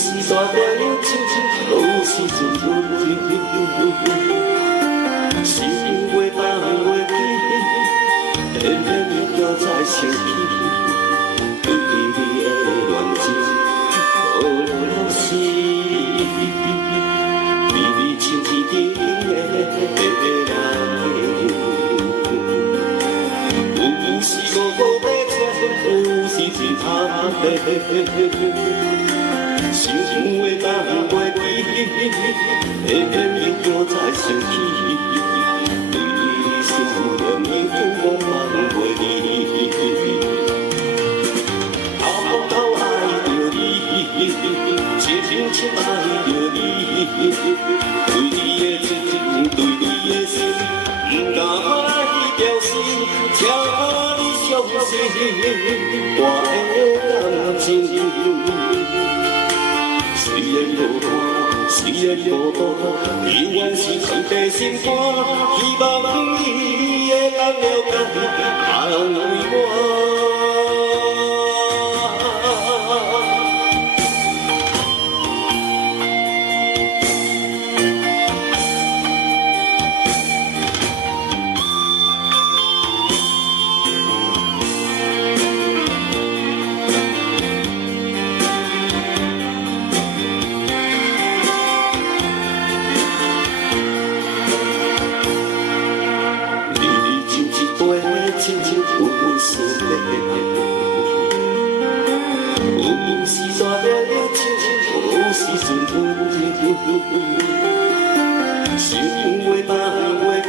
时大大有情，有时阵无情。心袂放袂记，偏偏又再想起对你的恋情，可惜微微像天顶的月亮。有时无好要出，有时真暗白。心袂放袂记，偏偏又再想起。 思念永远忘袂你，偷偷爱着你，深深爱着你，对你的情，对你的心，不敢表示，请你相信我的感情。虽然无伴，虽然无伴，永远是藏在心肝，希望你。 了解，安慰我。有时大了有情，有时阵无情。心袂放袂记，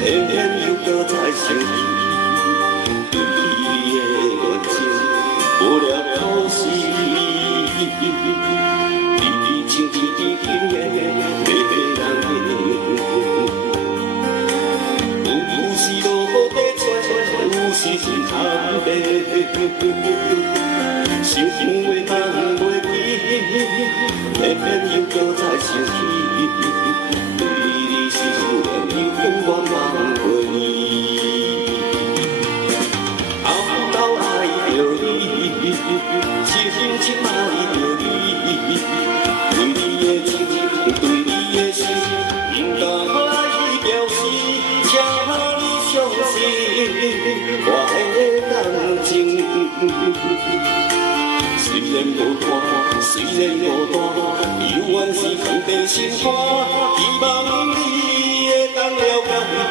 偏偏又搁再想起对你的恋情，无了可惜。微微像天顶的月亮，有时落雨要出，有时真暗白。 心袂放袂记，偏偏又搁再想起，对你思念永远忘袂你。偷偷爱着你，深深爱着你，对你的情，对你的心，不敢表示，请你相信我的感情。 虽然无伴，虽然无伴，永远是藏在心肝，希望你会当了解。